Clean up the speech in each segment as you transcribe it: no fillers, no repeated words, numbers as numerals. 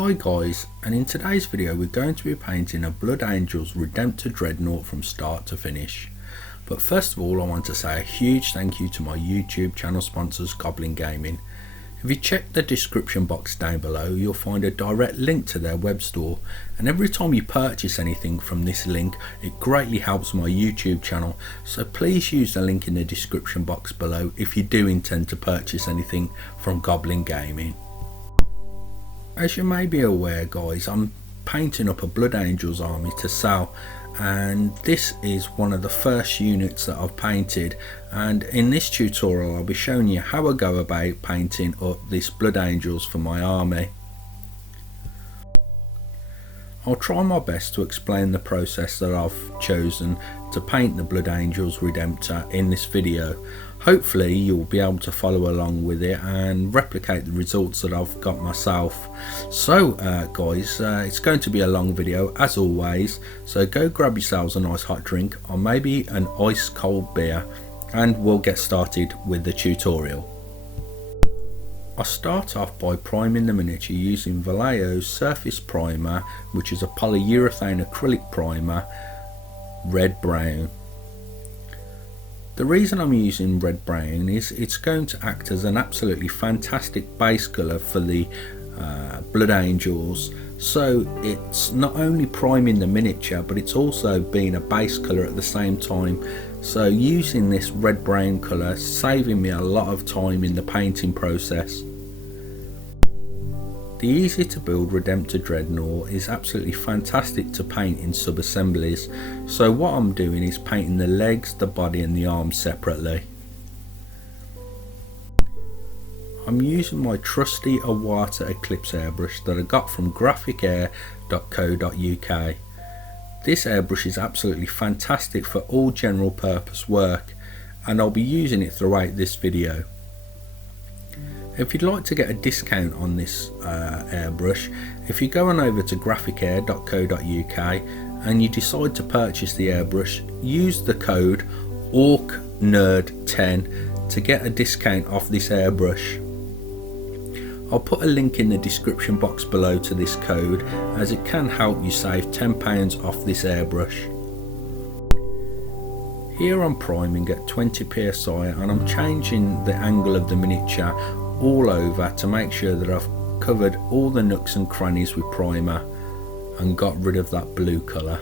Hi guys, and in today's video we're going to be painting a Blood Angels Redemptor Dreadnought from start to finish. But first of all I want to say a huge thank you to my YouTube channel sponsors Goblin Gaming. If you check the description box down below you'll find a direct link to their web store, and every time you purchase anything from this link it greatly helps my YouTube channel, so please use the link in the description box below if you do intend to purchase anything from Goblin Gaming. As you may be aware guys, I'm painting up a Blood Angels army to sell, and this is one of the first units that I've painted, and in this tutorial I'll be showing you how I go about painting up this Blood Angels for my army. I'll try my best to explain the process that I've chosen to paint the Blood Angels Redemptor in this video. Hopefully you'll be able to follow along with it and replicate the results that I've got myself. So guys, it's going to be a long video as always, so go grab yourselves a nice hot drink or maybe an ice cold beer and we'll get started with the tutorial. I start off by priming the miniature using Vallejo's surface primer, which is a polyurethane acrylic primer, red brown. The reason I'm using red brown is it's going to act as an absolutely fantastic base colour for the Blood Angels, so it's not only priming the miniature but it's also being a base colour at the same time, so using this red brown colour saving me a lot of time in the painting process. The easy to build Redemptor Dreadnought is absolutely fantastic to paint in sub-assemblies, so what I'm doing is painting the legs, the body and the arms separately. I'm using my trusty Awata Eclipse airbrush that I got from graphicair.co.uk. This airbrush is absolutely fantastic for all general purpose work, and I'll be using it throughout this video. If you'd like to get a discount on this airbrush, if you go on over to graphicair.co.uk and you decide to purchase the airbrush, use the code ORCNERD10 to get a discount off this airbrush. I'll put a link in the description box below to this code, as it can help you save £10 off this airbrush. Here I'm priming at 20 psi and I'm changing the angle of the miniature all over to make sure that I've covered all the nooks and crannies with primer and got rid of that blue colour.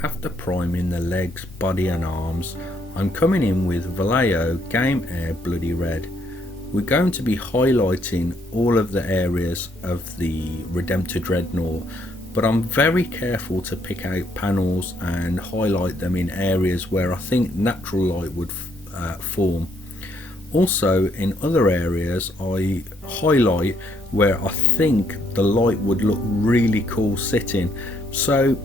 After priming the legs, body and arms, I'm coming in with Vallejo Game Air Bloody Red. We're going to be highlighting all of the areas of the Redemptor Dreadnought, but I'm very careful to pick out panels and highlight them in areas where I think natural light would form. Also, in other areas I highlight where I think the light would look really cool sitting. So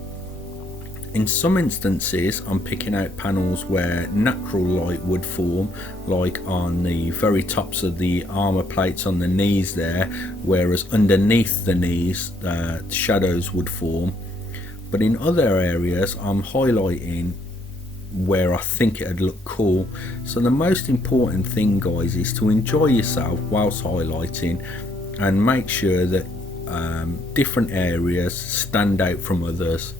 in some instances I'm picking out panels where natural light would form, like on the very tops of the armor plates on the knees there, whereas underneath the knees shadows would form. But in other areas I'm highlighting where I think it'd look cool. So the most important thing, guys, is to enjoy yourself whilst highlighting and make sure that different areas stand out from others.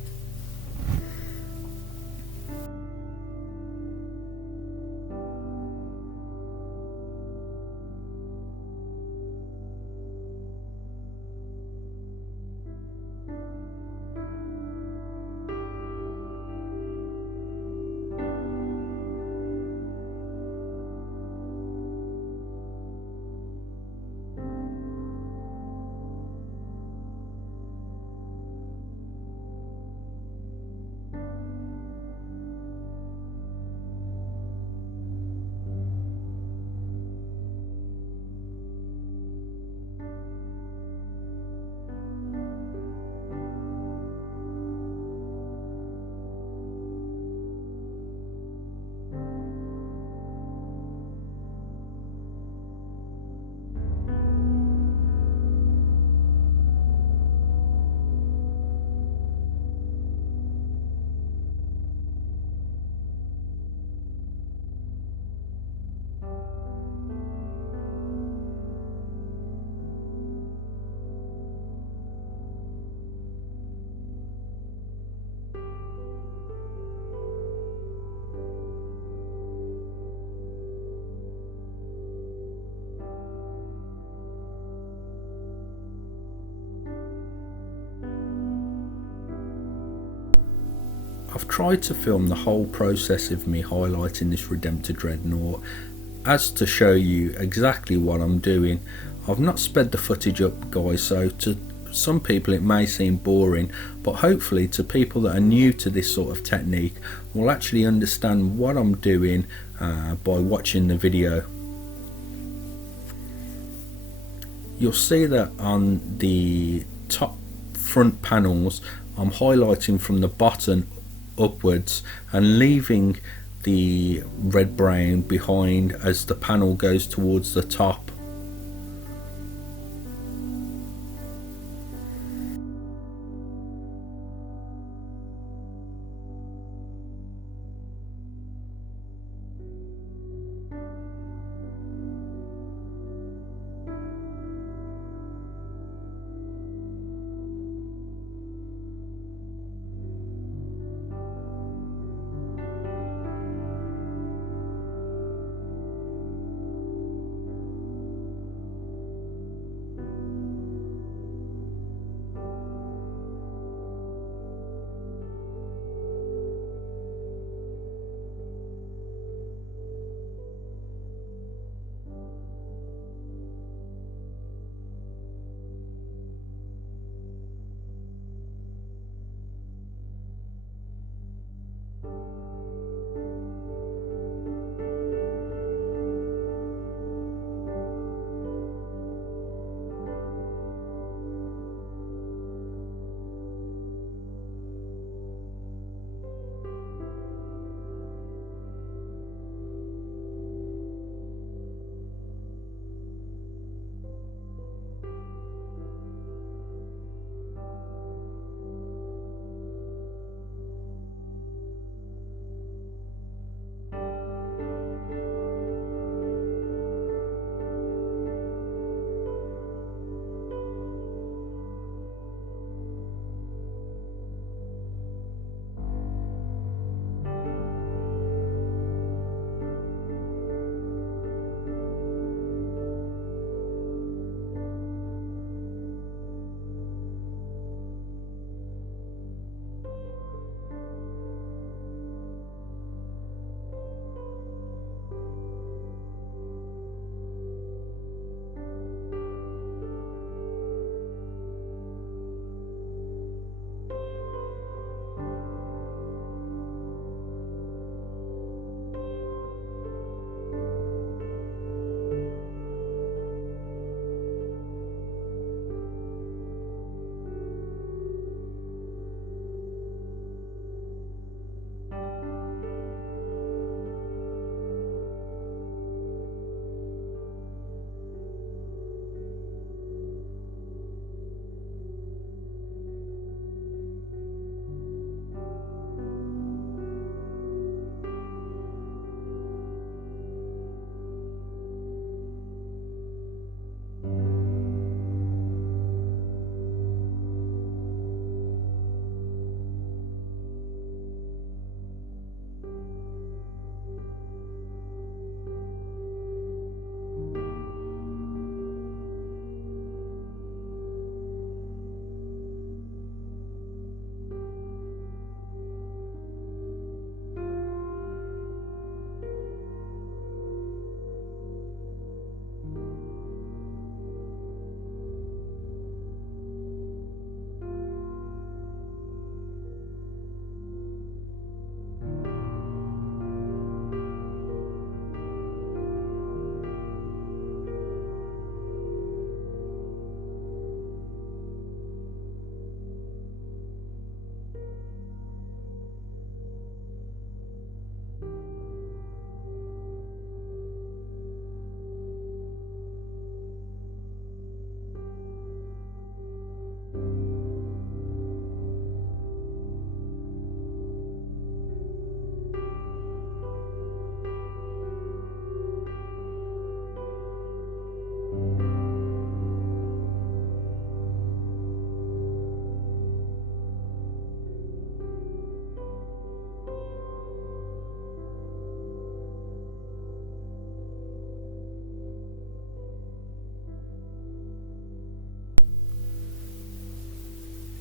I've tried to film the whole process of me highlighting this Redemptor Dreadnought as to show you exactly what I'm doing. I've not sped the footage up, guys, so to some people it may seem boring, but hopefully to people that are new to this sort of technique will actually understand what I'm doing by watching the video. You'll see that on the top front panels I'm highlighting from the bottom upwards and leaving the red brown behind as the panel goes towards the top.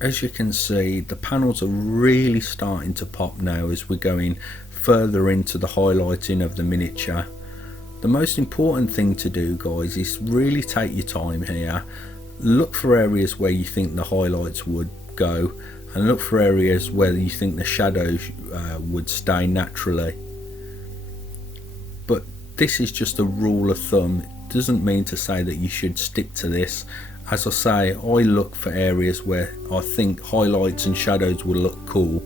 As you can see, the panels are really starting to pop now as we're going further into the highlighting of the miniature. The most important thing to do, guys, is really take your time here. Look for areas where you think the highlights would go, and look for areas where you think the shadows would stay naturally. But this is just a rule of thumb. It doesn't mean to say that you should stick to this. As I say, I look for areas where I think highlights and shadows will look cool.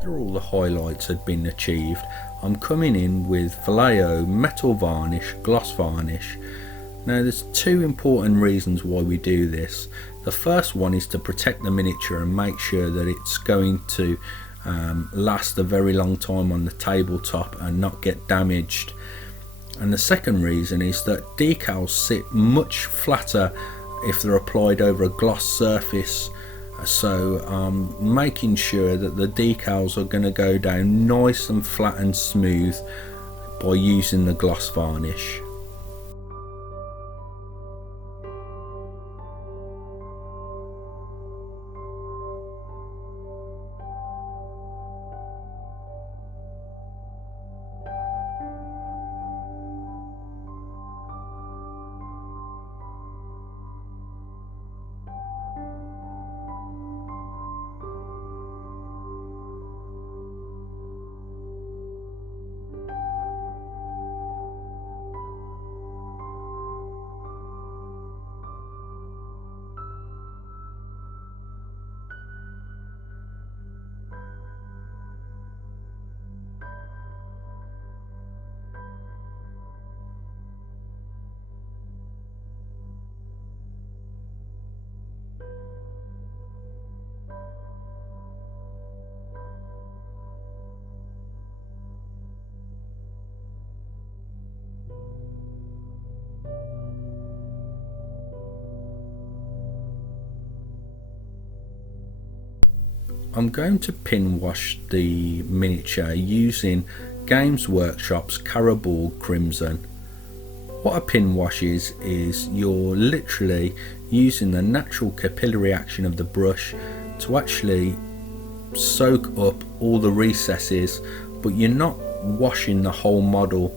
After all the highlights had been achieved, I'm coming in with Vallejo Metal Varnish Gloss Varnish. Now there's two important reasons why we do this. The first one is to protect the miniature and make sure that it's going to last a very long time on the tabletop and not get damaged. And the second reason is that decals sit much flatter if they're applied over a gloss surface. So making sure that the decals are going to go down nice and flat and smooth by using the gloss varnish. I'm going to pin wash the miniature using Games Workshop's Carabao Crimson. What a pin wash is you're literally using the natural capillary action of the brush to actually soak up all the recesses, but you're not washing the whole model.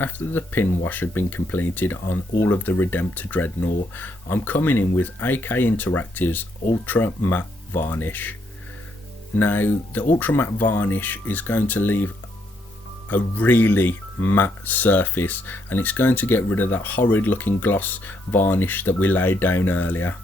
After the pin wash had been completed on all of the Redemptor Dreadnought, I'm coming in with AK Interactive's Ultra Matte Varnish. Now the Ultra Matte Varnish is going to leave a really matte surface, and it's going to get rid of that horrid looking gloss varnish that we laid down earlier.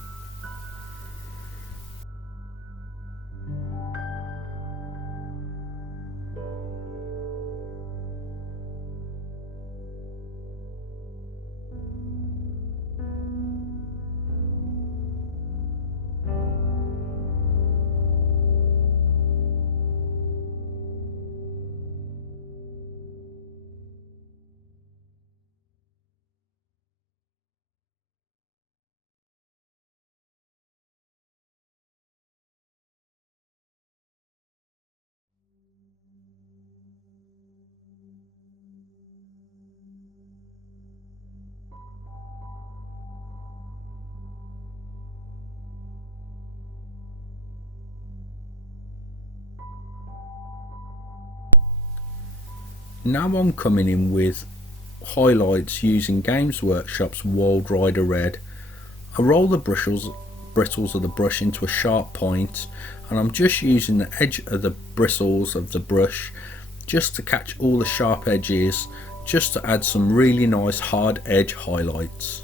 Now I'm coming in with highlights using Games Workshop's Wild Rider Red. I roll the brittles of the brush into a sharp point, and I'm just using the edge of the bristles of the brush just to catch all the sharp edges, just to add some really nice hard edge highlights.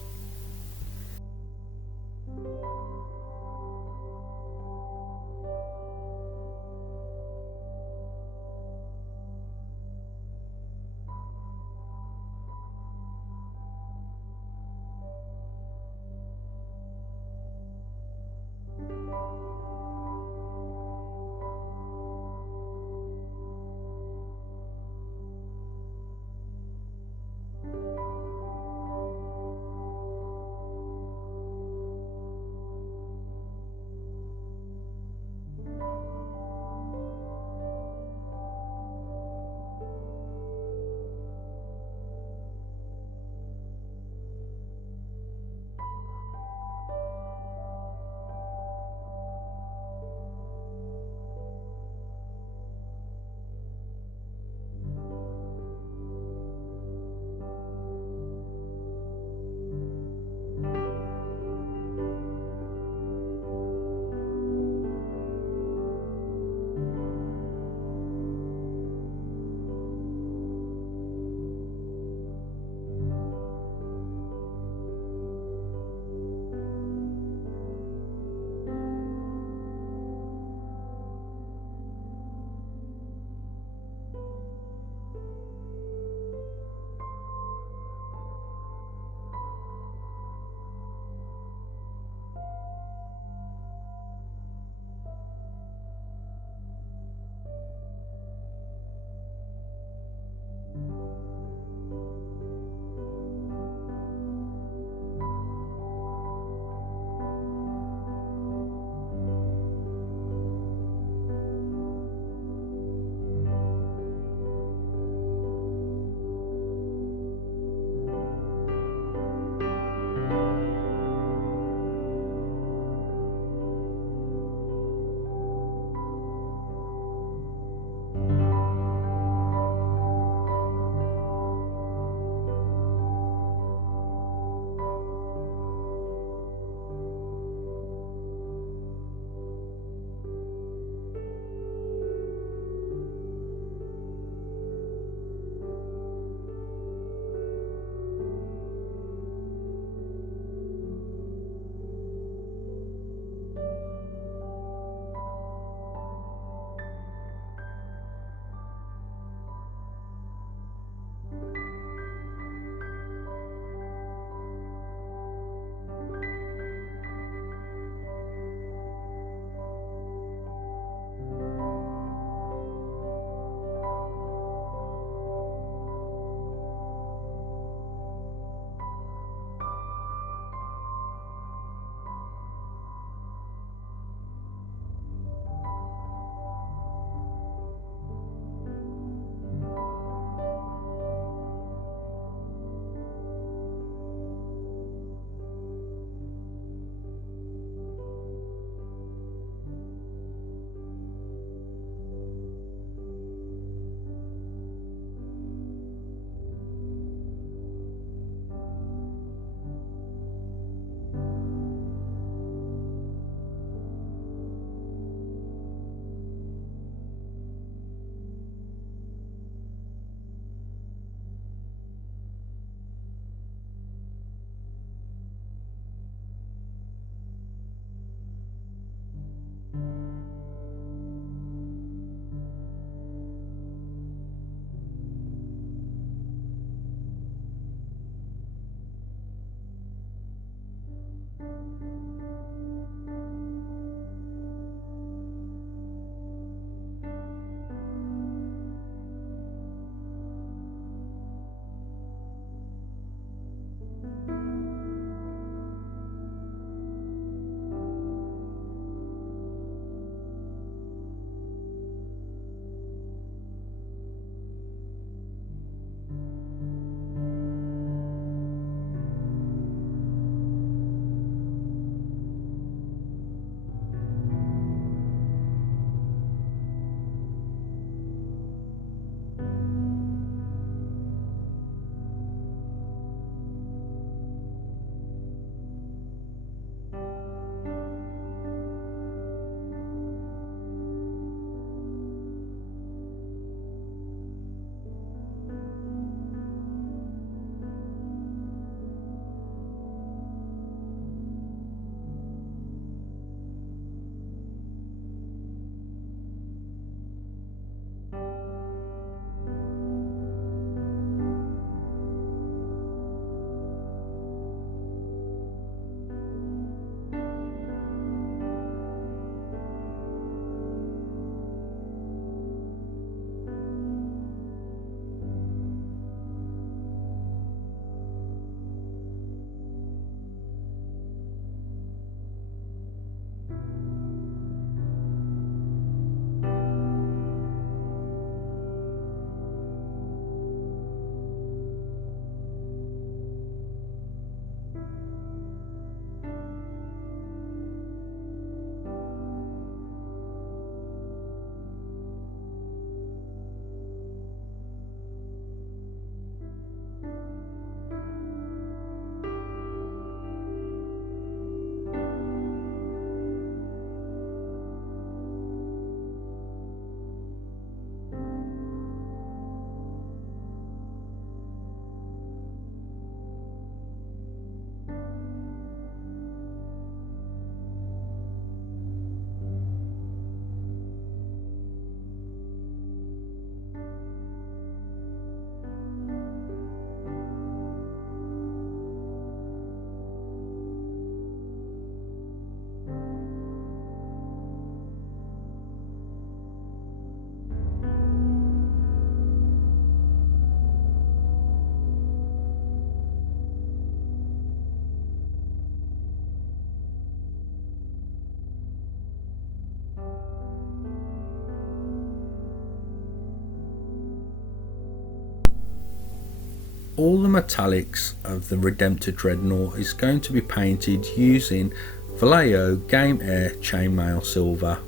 all the metallics of the Redemptor Dreadnought is going to be painted using Vallejo Game Air Chainmail Silver.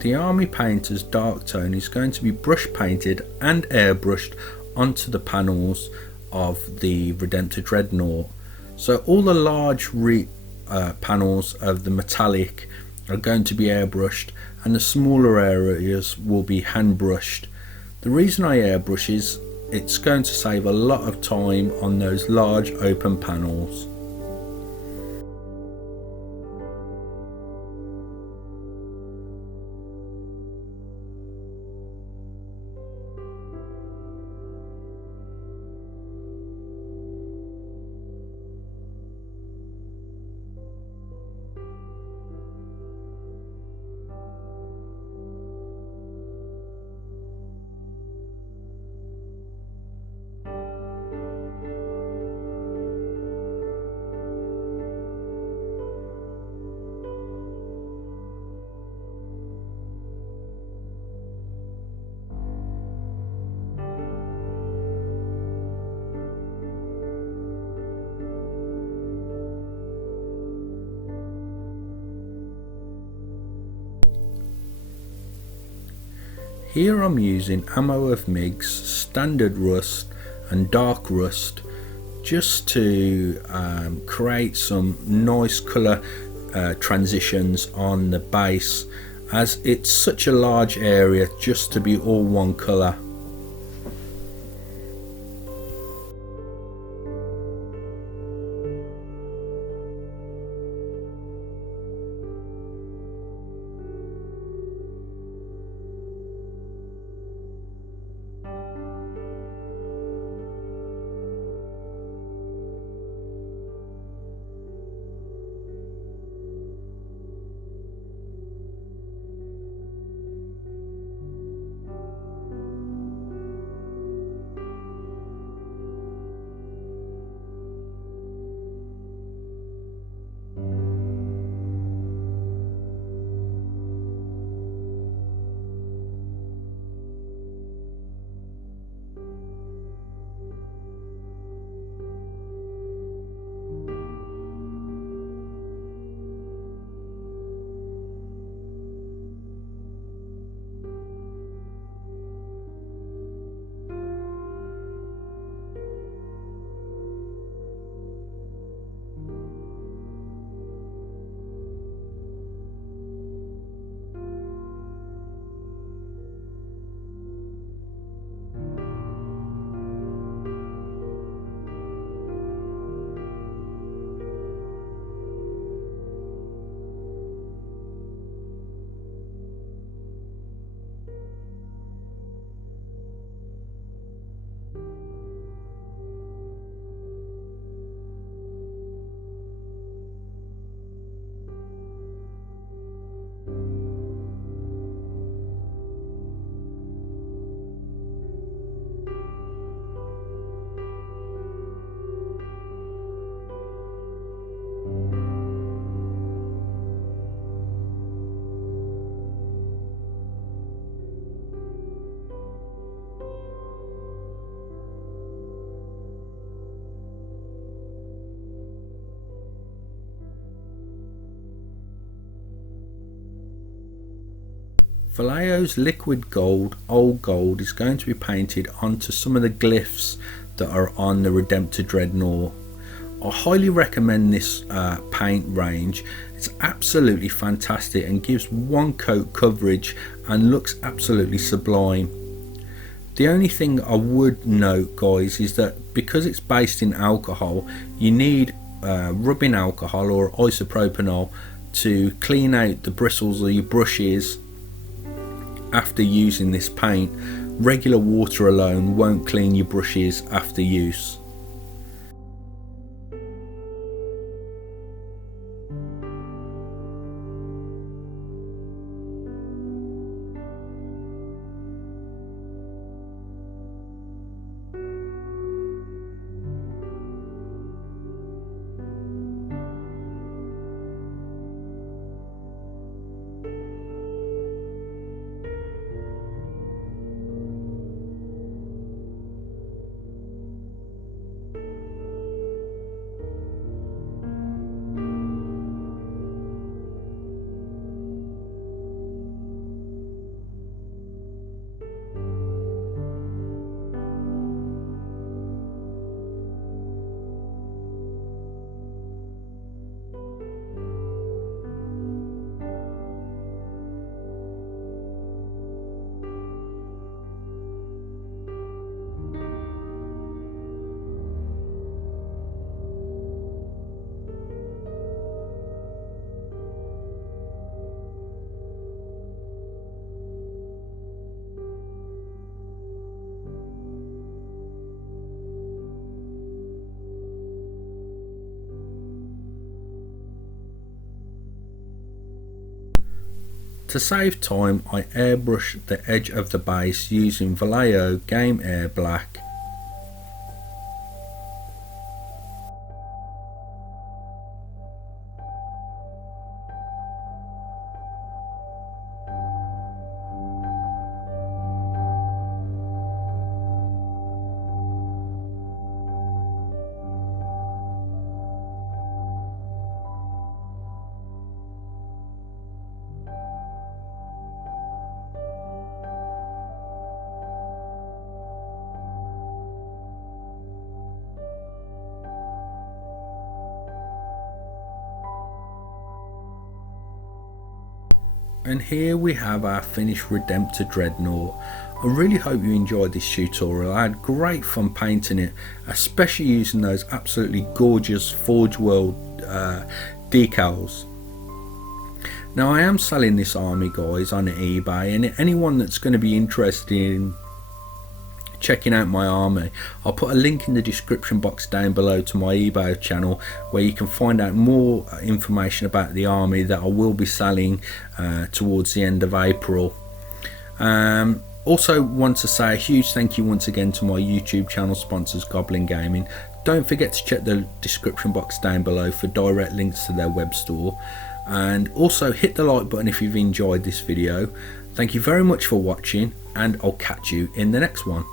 The Army Painter's dark tone is going to be brush painted and airbrushed onto the panels of the Redemptor Dreadnought. So all the large panels of the metallic are going to be airbrushed, and the smaller areas will be hand brushed. The reason I airbrush is it's going to save a lot of time on those large open panels. Here I'm using Ammo of MIGs, Standard Rust and Dark Rust just to create some nice colour transitions on the base, as it's such a large area just to be all one colour. Vallejo's liquid gold, old gold, is going to be painted onto some of the glyphs that are on the Redemptor Dreadnought. I highly recommend this paint range. It's absolutely fantastic and gives one coat coverage and looks absolutely sublime. The only thing I would note, guys, is that because it's based in alcohol, you need rubbing alcohol or isopropanol to clean out the bristles of your brushes after using this paint. Regular water alone won't clean your brushes after use. To save time, I airbrush the edge of the base using Vallejo Game Air Black. And here we have our finished Redemptor Dreadnought. I really hope you enjoyed this tutorial. I had great fun painting it, especially using those absolutely gorgeous Forge World decals. Now I am selling this army, guys, on eBay, and anyone that's going to be interested in checking out my army, I'll put a link in the description box down below to my eBay channel where you can find out more information about the army that I will be selling towards the end of April. Also want to say a huge thank you once again to my YouTube channel sponsors, Goblin Gaming. Don't forget to check the description box down below for direct links to their web store, and also hit the like button if you've enjoyed this video. Thank you very much for watching, and I'll catch you in the next one.